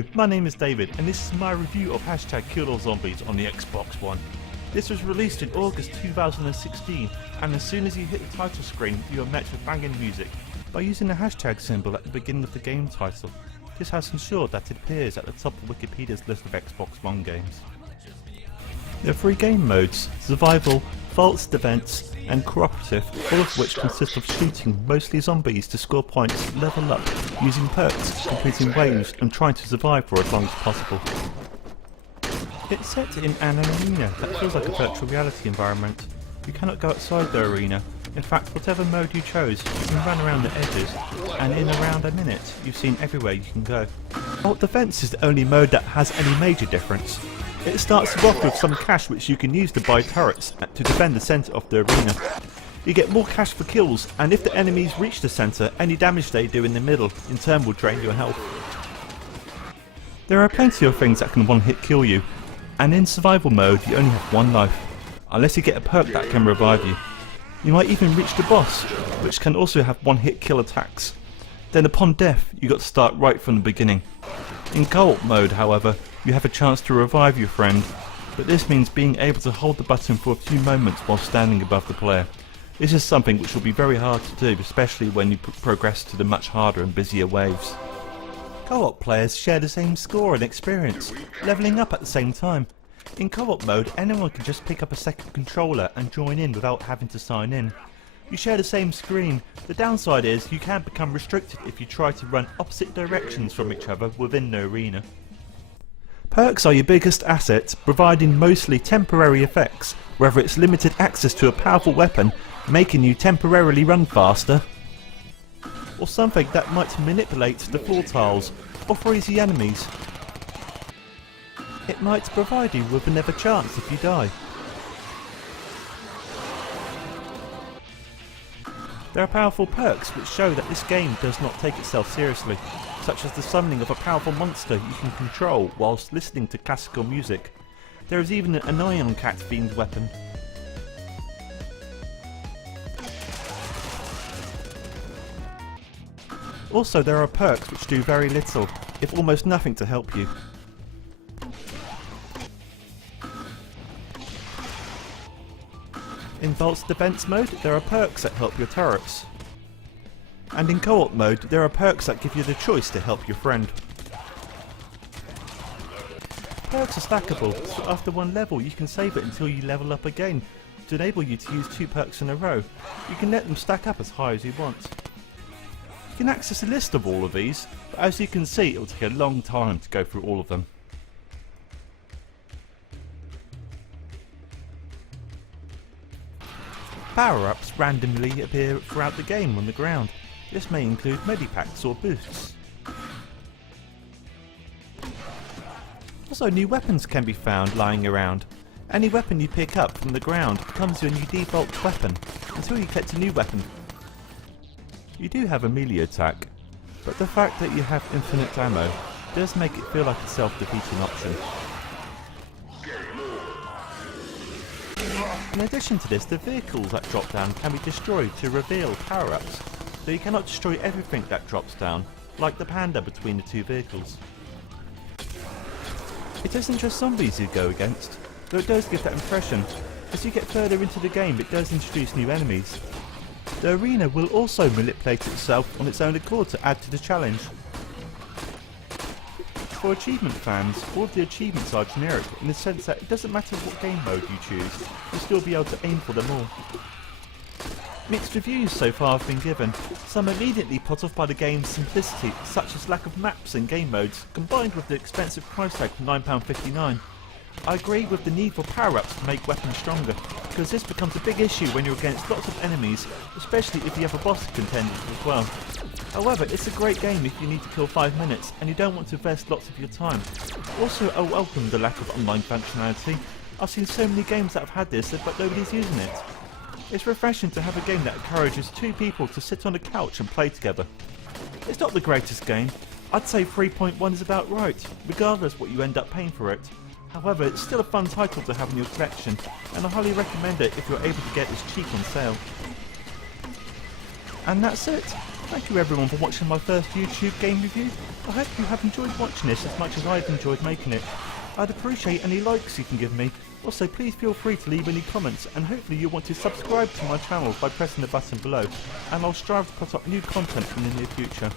Hello, my name is David and this is my review of #KILLALLZOMBIES on the Xbox One. This was released in August 2016 and as soon as you hit the title screen you are met with banging music. By using the hashtag symbol at the beginning of the game title, this has ensured that it appears at the top of Wikipedia's list of Xbox One games. There are 3 game modes: Survival, Vaults, Defense and Cooperative, all of which consist of shooting mostly zombies to score points, level up, using perks, completing waves and trying to survive for as long as possible. It's set in an arena that feels like a virtual reality environment. You cannot go outside the arena. In fact, whatever mode you chose, you can run around the edges, and in around a minute you've seen everywhere you can go. Vault Defense is the only mode that has any major difference. It starts off with some cash which you can use to buy turrets to defend the centre of the arena. You get more cash for kills, and if the enemies reach the centre, any damage they do in the middle in turn will drain your health. There are plenty of things that can one-hit kill you, and in survival mode you only have 1 life, unless you get a perk that can revive you. You might even reach the boss, which can also have one-hit kill attacks. Then upon death, you got to start right from the beginning. In co-op mode, however, you have a chance to revive your friend, but this means being able to hold the button for a few moments while standing above the player. This is something which will be very hard to do, especially when you progress to the much harder and busier waves. Co-op players share the same score and experience, levelling up at the same time. In co-op mode, anyone can just pick up a second controller and join in without having to sign in. You share the same screen. The downside is you can become restricted if you try to run opposite directions from each other within the arena. Perks are your biggest asset, providing mostly temporary effects, whether it's limited access to a powerful weapon, making you temporarily run faster, or something that might manipulate the floor tiles or freeze the enemies. It might provide you with another chance if you die. There are powerful perks which show that this game does not take itself seriously, such as the summoning of a powerful monster you can control whilst listening to classical music. There is even an Iron Cat themed weapon. Also, there are perks which do very little, if almost nothing, to help you. In Vault's Defense mode, there are perks that help your turrets. And in co-op mode, there are perks that give you the choice to help your friend. Perks are stackable, so after 1 level you can save it until you level up again, to enable you to use 2 perks in a row. You can let them stack up as high as you want. You can access a list of all of these, but as you can see it will take a long time to go through all of them. Power-ups randomly appear throughout the game on the ground. This may include medipacks or boosts. Also, new weapons can be found lying around. Any weapon you pick up from the ground becomes your new default weapon until you collect a new weapon. You do have a melee attack, but the fact that you have infinite ammo does make it feel like a self-defeating option. In addition to this, the vehicles that drop down can be destroyed to reveal power-ups, though you cannot destroy everything that drops down, like the panda between the 2 vehicles. It isn't just zombies you go against, though it does give that impression. As you get further into the game, it does introduce new enemies. The arena will also manipulate itself on its own accord to add to the challenge. For achievement fans, all of the achievements are generic in the sense that it doesn't matter what game mode you choose, you'll still be able to aim for them all. Mixed reviews so far have been given, some immediately put off by the game's simplicity, such as lack of maps and game modes, combined with the expensive price tag of £9.59. I agree with the need for power-ups to make weapons stronger, because this becomes a big issue when you're against lots of enemies, especially if you have a boss to contend with as well. However, it's a great game if you need to kill 5 minutes and you don't want to invest lots of your time. Also, I welcome the lack of online functionality. I've seen so many games that have had this, but nobody's using it. It's refreshing to have a game that encourages 2 people to sit on a couch and play together. It's not the greatest game. I'd say 3.1 is about right, regardless what you end up paying for it. However, it's still a fun title to have in your collection, and I highly recommend it if you're able to get this cheap on sale. And that's it. Thank you everyone for watching my first YouTube game review. I hope you have enjoyed watching this as much as I've enjoyed making it. I'd appreciate any likes you can give me. Also please feel free to leave any comments, and hopefully you'll want to subscribe to my channel by pressing the button below, and I'll strive to put up new content in the near future.